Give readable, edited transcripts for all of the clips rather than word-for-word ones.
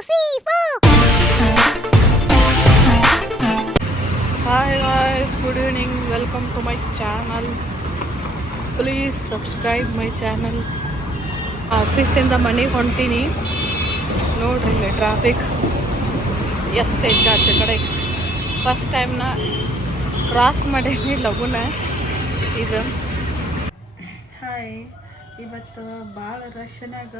3, 4. Hi guys, good evening. Welcome to my channel. Please subscribe my channel. ಆಫೀಸಿಂದ ಮನೆಗೆ ಹೊಂಟೀನಿ. ನೋಡ್ರಿ ಇಲ್ಲಿ ಟ್ರಾಫಿಕ್ ಎಷ್ಟೈತೆ ಆಚೆ ಕಡೆ. ಫಸ್ಟ್ ಟೈಮ್ನ ಕ್ರಾಸ್ ಮಾಡೀನಿ ಲಗುನ ಇದು. ಹಾಯ್, ಇವತ್ತು ಭಾಳ ರಶ್ನಾಗ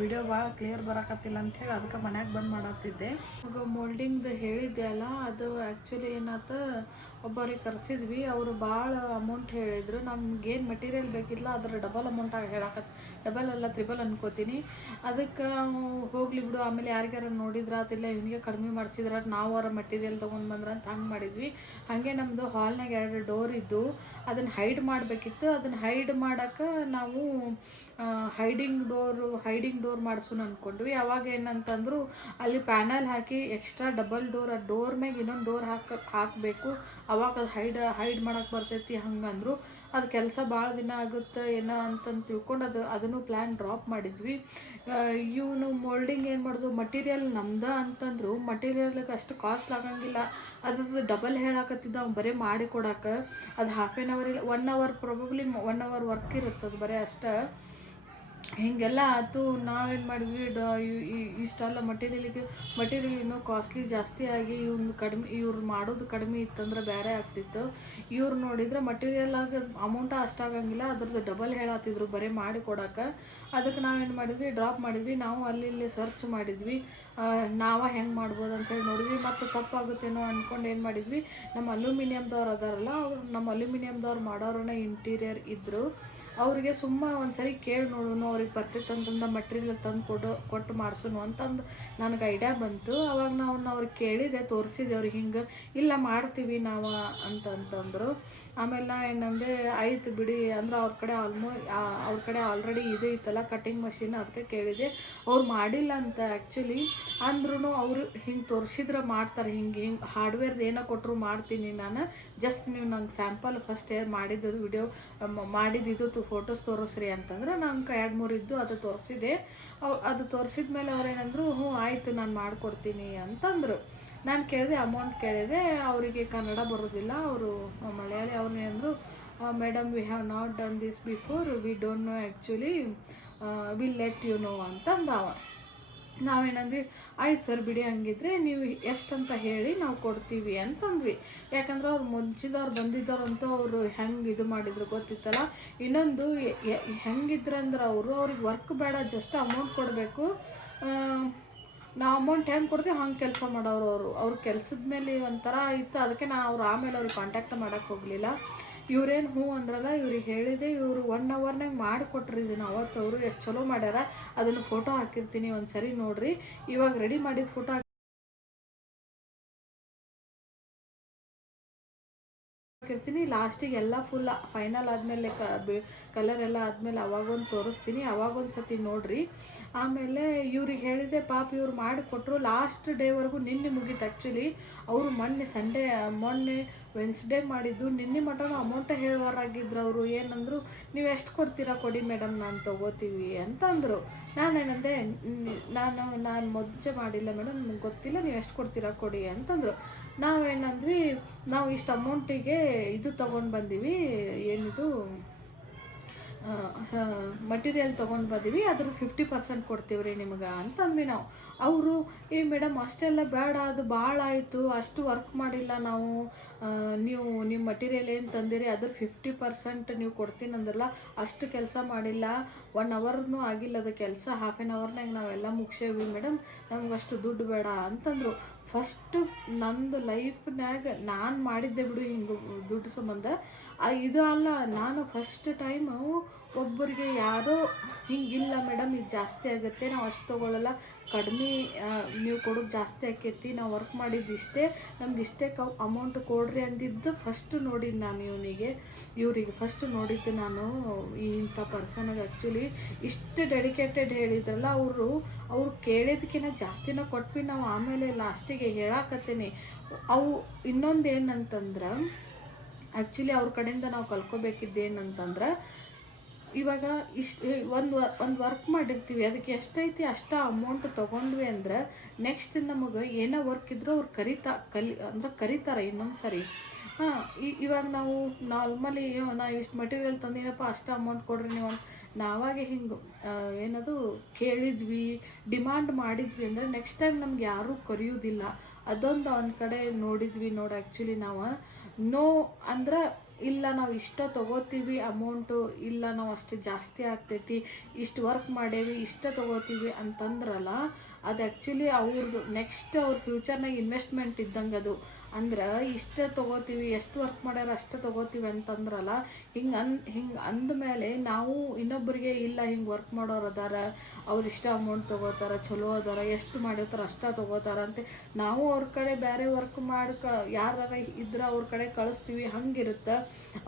ವಿಡಿಯೋ ಭಾಳ ಕ್ಲಿಯರ್ ಬರೋಕತ್ತಿಲ್ಲ ಅಂಥೇಳಿ ಅದಕ್ಕೆ ಮನ್ಯಾಗ ಬಂದು ಮಾಡತ್ತಿದ್ದೆ. ಇವಾಗ ಮೋಲ್ಡಿಂಗ್ದು ಹೇಳಿದ್ದೆ ಅಲ್ಲ, ಅದು ಆ್ಯಕ್ಚುಲಿ ಏನಾಯ್ತ, ಒಬ್ಬರಿಗೆ ಕರೆಸಿದ್ವಿ. ಅವರು ಭಾಳ ಅಮೌಂಟ್ ಹೇಳಿದರು. ನಮ್ಗೇನು ಮೆಟೀರಿಯಲ್ ಬೇಕಿಲ್ಲ ಅದ್ರ ಡಬಲ್ ಅಮೌಂಟಾಗಿ ಡಬಲ್ ಅಲ್ಲ ತ್ರಿಬಲ್ ಅನ್ಕೋತೀನಿ. ಅದಕ್ಕೆ ಹೋಗ್ಲಿ ಬಿಡು, ಆಮೇಲೆ ಯಾರಿಗಾರ ನೋಡಿದ್ರೆ ಅದಿಲ್ಲ ಇವನಿಗೆ ಕಡಿಮೆ ಮಾಡಿಸಿದ್ರೆ ನಾವು ಅವರ ಮೆಟೀರಿಯಲ್ ತೊಗೊಂಡು ಬಂದ್ರೆ ಅಂತ ಹಂಗೆ ಮಾಡಿದ್ವಿ. ಹಾಗೆ ನಮ್ಮದು ಹಾಲ್ನಾಗ 2 ಡೋರ್ ಇದ್ದು, ಅದನ್ನು ಹೈಡ್ ಮಾಡಬೇಕಿತ್ತು. ಅದನ್ನು ಹೈಡ್ ಮಾಡೋಕ್ಕೆ ನಾವು ಹೈಡಿಂಗ್ ಡೋರ್ ಮಾಡಿಸೋಣ ಅಂದ್ಕೊಂಡ್ವಿ. ಅವಾಗ ಏನಂತಂದ್ರು, ಅಲ್ಲಿ ಪ್ಯಾನಲ್ ಹಾಕಿ ಎಕ್ಸ್ಟ್ರಾ ಡಬಲ್ ಡೋರ್, ಆ ಡೋರ್ ಮ್ಯಾಗ ಇನ್ನೊಂದು ಡೋರ್ ಹಾಕಬೇಕು, ಅವಾಗ ಅದು ಹೈಡ್ ಮಾಡೋಕೆ ಬರ್ತೈತಿ ಹಂಗಂದ್ರು. ಅದು ಕೆಲಸ ಭಾಳ ದಿನ ಆಗುತ್ತೆ ಏನೋ ಅಂತಂದು ತಿಳ್ಕೊಂಡು ಅದನ್ನು ಪ್ಲ್ಯಾನ್ ಡ್ರಾಪ್ ಮಾಡಿದ್ವಿ. ಇವನು ಮೋಲ್ಡಿಂಗ್ ಏನು ಮಾಡೋದು, ಮಟೀರಿಯಲ್ ನಮ್ದು ಅಂತಂದ್ರು ಮಟೀರಿಯಲ್ಗೆ ಅಷ್ಟು ಕಾಸ್ಟ್ ಆಗಂಗಿಲ್ಲ. ಅದ್ರದ್ದು ಡಬಲ್ ಹೇಳಾಕತ್ತಿದ್ದ ಅವ್ನು ಬರೀ ಮಾಡಿ ಕೊಡೋಕೆ. ಅದು ಹಾಫ್ ಆನ್ ಅವರ್ ಇಲ್ಲ 1 ಅವರ್, ಪ್ರಾಬಬ್ಲಿ 1 ಅವರ್ ವರ್ಕ್ ಇರುತ್ತೆ, ಅದು ಬರೀ ಅಷ್ಟೇ. ಹೀಗೆಲ್ಲ ಆಯ್ತು. ನಾವೇನು ಮಾಡಿದ್ವಿ, ಇಷ್ಟೆಲ್ಲ ಮಟೀರಿಯಲ್ ಇನ್ನೂ ಕಾಸ್ಟ್ಲಿ ಜಾಸ್ತಿ ಆಗಿ ಇವ್ರು ಮಾಡೋದು ಕಡಿಮೆ ಇತ್ತಂದ್ರೆ ಬೇರೆ ಆಗ್ತಿತ್ತು. ಇವ್ರು ನೋಡಿದ್ರೆ ಮಟೀರಿಯಲ್ ಆಗ ಅಮೌಂಟ ಅಷ್ಟಾಗಂಗಿಲ್ಲ, ಅದ್ರದ್ದು ಡಬಲ್ ಹೇಳತ್ತಿದ್ರು ಬರೀ ಮಾಡಿ ಕೊಡೋಕೆ. ಅದಕ್ಕೆ ನಾವೇನು ಮಾಡಿದ್ವಿ, ಡ್ರಾಪ್ ಮಾಡಿದ್ವಿ. ನಾವು ಅಲ್ಲಿ ಸರ್ಚ್ ಮಾಡಿದ್ವಿ, ನಾವೇ ಹೆಂಗೆ ಮಾಡ್ಬೋದು ಅಂತೇಳಿ ನೋಡಿದ್ವಿ. ಮತ್ತು ತಪ್ಪಾಗುತ್ತೇನೋ ಅಂದ್ಕೊಂಡು ಏನು ಮಾಡಿದ್ವಿ, ನಮ್ಮ ಅಲ್ಯೂಮಿನಿಯಮ್ದವ್ರು ಅದಾರಲ್ಲ, ನಮ್ಮ ಅಲ್ಯೂಮಿನಿಯಮ್ದವ್ರು ಮಾಡೋರನ್ನ ಇಂಟೀರಿಯರ್ ಇದ್ದರು. ಅವರಿಗೆ ಒಂದು ಸರಿ ಕೇಳಿ ನೋಡೋನು, ಅವ್ರಿಗೆ ಬರ್ತೈತಂತಂದು ಮಟೀರಿಯಲ್ ತಂದು ಕೊಟ್ಟು ಮಾಡಿಸೋನು ಅಂತಂದು ನನಗೆ ಐಡಿಯಾ ಬಂತು. ಅವಾಗ ಅವ್ರಿಗೆ ಕೇಳಿದೆ, ತೋರಿಸಿದೆ ಅವ್ರಿಗೆ, ಹಿಂಗೆ ಇಲ್ಲ ಮಾಡ್ತೀವಿ ನಾವು ಅಂತಂತಂದರು. ಆಮೇಲೆ ನಾ ಏನಂದೆ, ಆಯ್ತು ಬಿಡಿ ಅಂದ್ರೆ ಅವ್ರ ಕಡೆ ಆಲ್ರೆಡಿ ಇದು ಇತ್ತಲ್ಲ ಕಟ್ಟಿಂಗ್ ಮಷಿನ್, ಅದಕ್ಕೆ ಕೇಳಿದೆ. ಅವ್ರು ಮಾಡಿಲ್ಲ ಅಂತ ಆ್ಯಕ್ಚುಲಿ ಅಂದ್ರೂ ಅವರು ಹಿಂಗೆ ತೋರಿಸಿದ್ರೆ ಮಾಡ್ತಾರೆ. ಹಿಂಗೆ ಹಾರ್ಡ್ವೇರ್ದು ಏನೋ ಕೊಟ್ಟರು ಮಾಡ್ತೀನಿ ನಾನು, ಜಸ್ಟ್ ನೀವು ನಂಗೆ ಸ್ಯಾಂಪಲ್ ಫಸ್ಟ್ ಮಾಡಿದ್ದು ವಿಡಿಯೋ ಮಾಡಿದ್ದು ಫೋಟೋಸ್ ತೋರಿಸ್ರಿ ಅಂತಂದ್ರೆ ನಂಗೆ 2-3 ಇದ್ದು ಅದು ತೋರಿಸಿದೆ. ಅದು ತೋರಿಸಿದ ಮೇಲೆ ಅವ್ರೇನಂದ್ರು, ಹ್ಞೂ ಆಯಿತು ನಾನು ಮಾಡಿಕೊಡ್ತೀನಿ ಅಂತಂದರು. ನಾನು ಕೇಳಿದೆ, ಅಮೌಂಟ್ ಕೇಳಿದೆ. ಅವರಿಗೆ ಕನ್ನಡ ಬರೋದಿಲ್ಲ, ಅವರು ಮಲಯಾಳಿ. ಅವ್ರೇನಂದ್ರು, madam we have not done this before, we don't know actually, will let you know ಅಂತಂದವ. ನಾವೇನಂದ್ವಿ, ಆಯ್ತು ಸರ್ ಬಿಡಿ, ಹಂಗಿದ್ರೆ ನೀವು ಎಷ್ಟಂತ ಹೇಳಿ ನಾವು ಕೊಡ್ತೀವಿ ಅಂತಂದ್ವಿ. ಯಾಕಂದ್ರೆ ಅವ್ರು ಮುಂಚಿದವ್ರು ಬಂದಿದ್ದವ್ರಂತೂ ಅವರು ಹೆಂಗೆ ಇದು ಮಾಡಿದ್ರು ಗೊತ್ತಿತ್ತಲ್ಲ. ಇನ್ನೊಂದು ಹೆಂಗಿದ್ರಂದ್ರೆ ಅವ್ರಿಗೆ ವರ್ಕ್ ಬೇಡ, ಜಸ್ಟ್ ಅಮೌಂಟ್ ಕೊಡಬೇಕು. ನಾವು ಅಮೌಂಟ್ ಹೆಂಗೆ ಕೊಡ್ತೀವಿ ಹಂಗೆ ಕೆಲಸ ಮಾಡೋರು ಅವ್ರ ಕೆಲಸದ ಮೇಲೆ ಒಂಥರ ಇತ್ತು. ಅದಕ್ಕೆ ಅವ್ರು ಆಮೇಲೆ ಅವ್ರಿಗೆ ಕಾಂಟ್ಯಾಕ್ಟ್ ಮಾಡೋಕ್ಕೆ ಹೋಗಲಿಲ್ಲ. ಇವ್ರೇನು ಹ್ಞೂ ಅಂದ್ರಲ್ಲ, ಇವ್ರಿಗೆ ಹೇಳಿದೆ. ಇವರು 1 ಅವರ್ನಾಗ ಮಾಡಿಕೊಟ್ರಿದ್ದೀನಿ ಅವತ್ತು. ಅವರು ಎಷ್ಟು ಚಲೋ ಮಾಡ್ಯಾರ, ಅದನ್ನು ಫೋಟೋ ಹಾಕಿರ್ತೀನಿ, ಒಂದು ಸರಿ ನೋಡಿರಿ. ಇವಾಗ ರೆಡಿ ಮಾಡಿದ ಫೋಟೋ ಹಾಕಿರ್ತೀನಿ. ಲಾಸ್ಟಿಗೆ ಎಲ್ಲ ಫುಲ್ ಫೈನಲ್ ಆದಮೇಲೆ ಕಲರ್ ಎಲ್ಲ ಆದಮೇಲೆ ಅವಾಗೊಂದು ತೋರಿಸ್ತೀನಿ, ಅವಾಗೊಂದು ಸತಿ ನೋಡಿರಿ. ಆಮೇಲೆ ಇವ್ರಿಗೆ ಹೇಳಿದೆ, ಪಾಪ ಇವ್ರು ಮಾಡಿಕೊಟ್ರು. ಲಾಸ್ಟ್ ಡೇವರೆಗೂ ನಿನ್ನೆ ಮುಗೀತು ಆ್ಯಕ್ಚುಲಿ. ಅವರು ಮೊನ್ನೆ ವೆನ್ಸ್ಡೇ ಮಾಡಿದ್ದು, ನಿನ್ನೆ ಮಟನೂ ಅಮೌಂಟೇ ಹೇಳುವರಾಗಿದ್ರು. ಅವರು ಏನಂದ್ರು, ನೀವು ಎಷ್ಟು ಕೊಡ್ತೀರಾ ಕೊಡಿ ಮೇಡಮ್, ನಾನು ತೊಗೋತೀವಿ ಅಂತಂದರು. ನಾನೇನಂದೆ, ನಾನು ಮೊದಲೇ ಮಾಡಿಲ್ಲ ಮೇಡಮ್, ನಿಮ್ಗೆ ಗೊತ್ತಿಲ್ಲ, ನೀವು ಎಷ್ಟು ಕೊಡ್ತೀರಾ ಕೊಡಿ ಅಂತಂದರು. ನಾವೇನಂದ್ವಿ, ನಾವು ಇಷ್ಟು ಅಮೌಂಟಿಗೆ ಇದು ತೊಗೊಂಡು ಬಂದೀವಿ, ಏನಿದು ಮಟೀರಿಯಲ್ ತೊಗೊಂಡು ಬಂದೀವಿ, ಅದ್ರದ್ದು 50% ಕೊಡ್ತೀವಿ ರೀ ನಿಮ್ಗೆ ಅಂತಂದ್ವಿ ನಾವು. ಅವರು, ಮೇಡಮ್ ಅಷ್ಟೆಲ್ಲ ಬೇಡ, ಅದು ಭಾಳ ಆಯಿತು, ಅಷ್ಟು ವರ್ಕ್ ಮಾಡಿಲ್ಲ ನಾವು, ನಿಮ್ಮ ಮಟೀರಿಯಲ್ ಏನು ತಂದಿರಿ ಅದ್ರ 50% ನೀವು ಕೊಡ್ತೀನಿ ಅಂದ್ರಲ್ಲ, ಅಷ್ಟು ಕೆಲಸ ಮಾಡಿಲ್ಲ, 1 ಅವರ್ನೂ ಆಗಿಲ್ಲ ಅದು ಕೆಲಸ, ಹಾಫ್ ಆನ್ ಅವರ್ನಾಗ ನಾವೆಲ್ಲ ಮುಗಿಸೇವಿ ಮೇಡಮ್, ನಮ್ಗೆ ಅಷ್ಟು ದುಡ್ಡು ಬೇಡ ಅಂತಂದರು. ಫಸ್ಟು ನಂದು ಲೈಫ್ನಾಗ ನಾನು ಮಾಡಿದ್ದೆ ಬಿಡು ಹಿಂಗೆ ದುಡ್ಡು ಸಂಬಂಧ. ಇದು ಅಲ್ಲ, ನಾನು ಫಸ್ಟ್ ಟೈಮು ಒಬ್ಬರಿಗೆ ಯಾರೋ ಹಿಂಗಿಲ್ಲ ಮೇಡಮ್ ಇದು ಜಾಸ್ತಿ ಆಗುತ್ತೆ, ನಾವು ಅಷ್ಟು ತೊಗೊಳ್ಳಲ್ಲ, ಕಡಿಮೆ ನೀವು ಕೊಡೋದು ಜಾಸ್ತಿ ಆಕೈತಿ, ನಾವು ವರ್ಕ್ ಮಾಡಿದ್ದು ಇಷ್ಟೇ, ನಮ್ಗೆ ಇಷ್ಟೇ ಅಮೌಂಟ್ ಕೊಡ್ರಿ ಅಂದಿದ್ದು ಫಸ್ಟು ನೋಡಿದ್ದು ನಾನು. ಇವ್ರಿಗೆ ಫಸ್ಟ್ ನೋಡಿದ್ದು ನಾನು ಇಂಥ ಪರ್ಸನಾಗ. ಆ್ಯಕ್ಚುಲಿ ಇಷ್ಟು ಡೆಡಿಕೇಟೆಡ್ ಹೇಳಿದ್ರಲ್ಲ ಅವರು ಕೇಳಿದಕ್ಕಿಂತ ಜಾಸ್ತಿನ ಕೊಟ್ವಿ ನಾವು. ಆಮೇಲೆ ಲಾಸ್ಟಿಗೆ ಹೇಳಾಕತ್ತೇನೆ, ಇನ್ನೊಂದು ಏನಂತಂದ್ರೆ, ಆ್ಯಕ್ಚುಲಿ ಅವ್ರ ಕಡೆಯಿಂದ ನಾವು ಕಲ್ತ್ಕೋಬೇಕಿದ್ದೇನಂತಂದ್ರೆ, ಇವಾಗ ಇಷ್ಟು ಒಂದು ವರ್ಕ್ ಮಾಡಿರ್ತೀವಿ, ಅದಕ್ಕೆ ಎಷ್ಟೈತಿ ಅಷ್ಟು ಅಮೌಂಟ್ ತೊಗೊಂಡ್ವಿ ಅಂದ್ರೆ ನೆಕ್ಸ್ಟ್ ನಮಗೆ ಏನೋ ವರ್ಕ್ ಇದ್ರೂ ಅವ್ರು ಕರೀತಾರೆ ಇನ್ನೊಂದು ಸರಿ. ಹಾಂ, ಇವಾಗ ನಾವು ನಾರ್ಮಲಿ ನಾ ಇಷ್ಟು ಮಟೀರಿಯಲ್ ತಂದಿನಪ್ಪ ಅಷ್ಟು ಅಮೌಂಟ್ ಕೊಡ್ರಿ ನೀವು ಅಂತ ನಾವಾಗೆ ಹಿಂಗೆ ಏನದು ಕೇಳಿದ್ವಿ, ಡಿಮಾಂಡ್ ಮಾಡಿದ್ವಿ ಅಂದರೆ ನೆಕ್ಸ್ಟ್ ಟೈಮ್ ನಮ್ಗೆ ಯಾರೂ ಕರೆಯೋದಿಲ್ಲ. ಅದೊಂದು ಒಂದು ಕಡೆ ನೋಡಿದ್ವಿ ನೋಡಿ. ಆ್ಯಕ್ಚುಲಿ ನಾವು ನೋ ಅಂದ್ರೆ ಇಲ್ಲ ನಾವು ಇಷ್ಟ ತೊಗೋತೀವಿ ಅಮೌಂಟು, ಇಲ್ಲ ನಾವು ಅಷ್ಟು ಜಾಸ್ತಿ ಆಗ್ತೈತಿ, ಇಷ್ಟು ವರ್ಕ್ ಮಾಡೇವಿ ಇಷ್ಟ ತೊಗೋತೀವಿ ಅಂತಂದ್ರಲ್ಲ, ಅದು ಆ್ಯಕ್ಚುಲಿ ಅವ್ರದ್ದು ನೆಕ್ಸ್ಟ್ ಅವ್ರ ಫ್ಯೂಚರ್ನಾಗ ಇನ್ವೆಸ್ಟ್ಮೆಂಟ್ ಇದ್ದಂಗೆ ಅದು. ಅಂದ್ರೆ ಇಷ್ಟ ತೊಗೋತೀವಿ, ಎಷ್ಟು ವರ್ಕ್ ಮಾಡ್ಯಾರ ಅಷ್ಟು ತೊಗೋತೀವಿ ಅಂತಂದ್ರಲ್ಲ, ಹಿಂಗೆ ಅಂದಮೇಲೆ ನಾವು ಇನ್ನೊಬ್ಬರಿಗೆ ಇಲ್ಲ ಹಿಂಗೆ ವರ್ಕ್ ಮಾಡೋರು ಅದಾರ, ಅವ್ರು ಇಷ್ಟ ಅಮೌಂಟ್ ತೊಗೋತಾರೆ, ಚಲೋ ಅದಾರ, ಎಷ್ಟು ಮಾಡಿರ್ತಾರೆ ಅಷ್ಟ ತೊಗೋತಾರ ಅಂತ ನಾವು ಅವ್ರ ಕಡೆ ಬೇರೆ ವರ್ಕ್ ಯಾರಾರ ಇದ್ರೆ ಅವ್ರ ಕಡೆ ಕಳಿಸ್ತೀವಿ. ಹಂಗಿರುತ್ತೆ.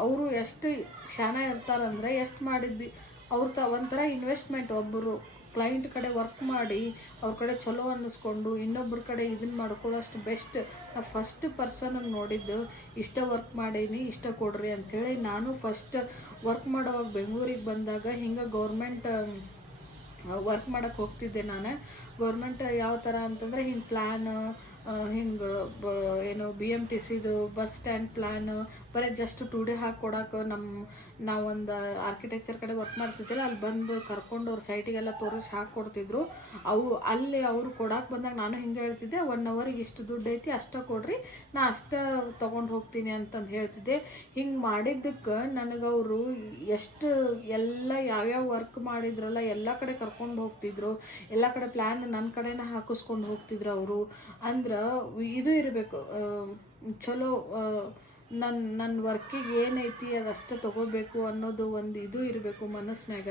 ಅವರು ಎಷ್ಟು ಶಾನೆ ಇರ್ತಾರಂದ್ರೆ ಎಷ್ಟು ಮಾಡಿದ್ವಿ ಅವ್ರ ಒಂಥರ ಇನ್ವೆಸ್ಟ್ಮೆಂಟ್. ಒಬ್ಬರು ಕ್ಲೈಂಟ್ ಕಡೆ ವರ್ಕ್ ಮಾಡಿ ಅವ್ರ ಕಡೆ ಚಲೋ ಅನ್ನಿಸ್ಕೊಂಡು ಇನ್ನೊಬ್ಬರ ಕಡೆ ಇದನ್ನು ಮಾಡ್ಕೊಳ್ಳೋಷ್ಟು ಬೆಸ್ಟ್. ನಾ ಫಸ್ಟ್ ಪರ್ಸನಿಗೆ ನೋಡಿದ್ದು ಇಷ್ಟ ವರ್ಕ್ ಮಾಡೀನಿ ಇಷ್ಟ ಕೊಡ್ರಿ ಅಂಥೇಳಿ. ನಾನು ಫಸ್ಟ್ ವರ್ಕ್ ಮಾಡೋವಾಗ ಬೆಂಗಳೂರಿಗೆ ಬಂದಾಗ ಹಿಂಗೆ ಗೌರ್ಮೆಂಟ್ ವರ್ಕ್ ಮಾಡೋಕ್ಕೆ ಹೋಗ್ತಿದ್ದೆ ನಾನು. ಗೌರ್ಮೆಂಟ್ ಯಾವ ಥರ ಅಂತಂದರೆ ಹಿಂಗೆ ಪ್ಲ್ಯಾನ್ ಹಿಂಗೆ ಏನು BMTCದು ಬಸ್ ಸ್ಟ್ಯಾಂಡ್ ಪ್ಲ್ಯಾನ್ ಬರೀ ಜಸ್ಟ್ 2D ಹಾಕಿ ನಾವೊಂದು ಆರ್ಕಿಟೆಕ್ಚರ್ ಕಡೆ ವರ್ಕ್ ಮಾಡ್ತಿದ್ದಿಲ್ಲ, ಅಲ್ಲಿ ಬಂದು ಕರ್ಕೊಂಡು ಅವ್ರ ಸೈಟಿಗೆಲ್ಲ ತೋರಿಸಿ ಹಾಕ್ಕೊಡ್ತಿದ್ರು. ಅಲ್ಲಿ ಅವರು ಕೊಡಕ್ಕೆ ಬಂದಾಗ ನಾನು ಹಿಂಗೆ ಹೇಳ್ತಿದ್ದೆ, 1 ಅವರಿಗೆ ಇಷ್ಟು ದುಡ್ಡು ಐತಿ ಅಷ್ಟೇ ಕೊಡ್ರಿ, ನಾ ಅಷ್ಟೇ ತೊಗೊಂಡು ಹೋಗ್ತೀನಿ ಅಂತಂದು ಹೇಳ್ತಿದ್ದೆ. ಹಿಂಗೆ ಮಾಡಿದ್ದಕ್ಕೆ ನನಗವರು ಎಷ್ಟು ಎಲ್ಲ ಯಾವ್ಯಾವ ವರ್ಕ್ ಮಾಡಿದ್ರಲ್ಲ ಎಲ್ಲ ಕಡೆ ಕರ್ಕೊಂಡು ಹೋಗ್ತಿದ್ರು, ಎಲ್ಲ ಕಡೆ ಪ್ಲ್ಯಾನ್ ನನ್ನ ಕಡೆನೇ ಹಾಕಿಸ್ಕೊಂಡು ಹೋಗ್ತಿದ್ರು ಅವರು. ಅಂದ್ರೆ ಇದು ಇರಬೇಕು ಚಲೋ, ನನ್ನ ವರ್ಕಿಗೆ ಏನೈತಿ ಅದಷ್ಟು ತೊಗೋಬೇಕು ಅನ್ನೋದು ಒಂದು ಇದು ಇರಬೇಕು ಮನಸ್ಸಿನಾಗ.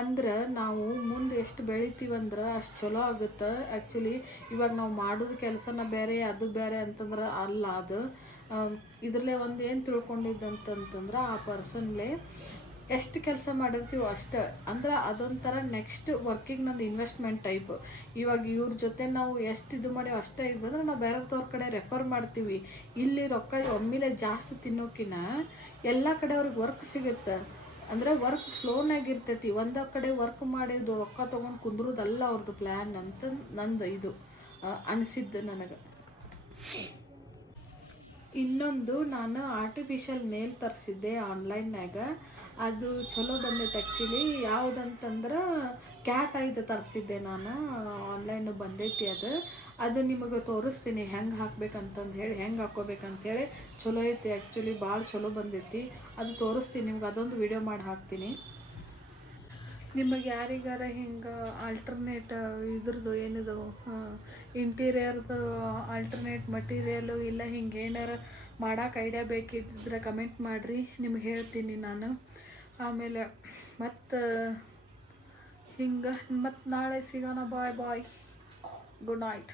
ಅಂದ್ರೆ ನಾವು ಮುಂದೆ ಎಷ್ಟು ಬೆಳಿತೀವಂದ್ರೆ ಅಷ್ಟು ಚಲೋ ಆಗುತ್ತೆ. ಆ್ಯಕ್ಚುಲಿ ಇವಾಗ ನಾವು ಮಾಡೋದು ಕೆಲಸನ ಬೇರೆ ಅದು ಬೇರೆ ಅಂತಂದ್ರೆ ಅಲ್ಲ ಅದು. ಇದರಲ್ಲೇ ಒಂದು ಏನು ತಿಳ್ಕೊಂಡಿದ್ದಂತಂದ್ರೆ ಆ ಪರ್ಸನ್ಲೇ ಎಷ್ಟು ಕೆಲಸ ಮಾಡಿರ್ತೀವೋ ಅಷ್ಟೇ. ಅಂದ್ರೆ ಅದೊಂಥರ ನೆಕ್ಸ್ಟ್ ವರ್ಕಿಗೆ ನಂದು ಇನ್ವೆಸ್ಟ್ಮೆಂಟ್ ಟೈಪ್. ಇವಾಗ ಇವ್ರ ಜೊತೆ ನಾವು ಎಷ್ಟು ಇದು ಮಾಡೀವಿ ಅಷ್ಟೇ ಇದು ಅಂದರೆ ನಾವು ಬೇರೆದವ್ರ ಕಡೆ ರೆಫರ್ ಮಾಡ್ತೀವಿ. ಇಲ್ಲಿ ರೊಕ್ಕ ಒಮ್ಮೆಲೆ ಜಾಸ್ತಿ ತಿನ್ನೋಕಿನ ಎಲ್ಲ ಕಡೆ ಅವ್ರಿಗೆ ವರ್ಕ್ ಸಿಗುತ್ತೆ. ಅಂದರೆ ವರ್ಕ್ ಫ್ಲೋನಾಗಿರ್ತೈತಿ. ಒಂದೇ ಕಡೆ ವರ್ಕ್ ಮಾಡಿದ್ದು ರೊಕ್ಕ ತೊಗೊಂಡು ಕುಂದ್ರೋದಲ್ಲ ಅವ್ರದ್ದು ಪ್ಲ್ಯಾನ್ ಅಂತ ನಂದು ಇದು ಅನಿಸಿದ್ದು ನನಗೆ. ಇನ್ನೊಂದು ನಾನು ಆರ್ಟಿಫಿಷಿಯಲ್ ನೇಲ್ ತರಿಸಿದ್ದೆ ಆನ್ಲೈನ್ನಾಗ. ಅದು ಚಲೋ ಬಂದೈತೆ ಆ್ಯಕ್ಚುಲಿ. ಯಾವುದಂತಂದ್ರೆ ಕ್ಯಾಟ್ ಐದು ತರಿಸಿದ್ದೆ ನಾನು, ಆನ್ಲೈನ್ ಬಂದೈತಿ ಅದು ನಿಮಗೆ ತೋರಿಸ್ತೀನಿ ಹೆಂಗೆ ಹಾಕ್ಬೇಕಂತಂದು ಹೇಳಿ, ಹೆಂಗೆ ಹಾಕ್ಕೋಬೇಕಂತೇಳಿ. ಚಲೋ ಐತಿ ಆ್ಯಕ್ಚುಲಿ, ಭಾಳ ಚಲೋ ಬಂದೈತಿ. ಅದು ತೋರಿಸ್ತೀನಿ ನಿಮ್ಗೆ, ಅದೊಂದು ವಿಡಿಯೋ ಮಾಡಿ ಹಾಕ್ತೀನಿ. ನಿಮಗೆ ಯಾರಿಗಾರ ಹಿಂಗೆ ಆಲ್ಟರ್ನೇಟ್ ಇದ್ರದ್ದು ಏನಿದು ಇಂಟೀರಿಯರ್ದು ಆಲ್ಟರ್ನೇಟ್ ಮಟೀರಿಯಲು ಇಲ್ಲ ಹಿಂಗೆ ಏನಾರ ಮಾಡೋಕೆ ಐಡಿಯಾ ಬೇಕಿದ್ದರೆ ಕಮೆಂಟ್ ಮಾಡಿರಿ, ನಿಮ್ಗೆ ಹೇಳ್ತೀನಿ ನಾನು. ಆಮೇಲೆ ಮತ್ತು ಹಿಂಗೆ ಮತ್ತು ನಾಳೆ ಸಿಗೋಣ. ಬಾಯ್ ಬಾಯ್, ಗುಡ್ ನೈಟ್.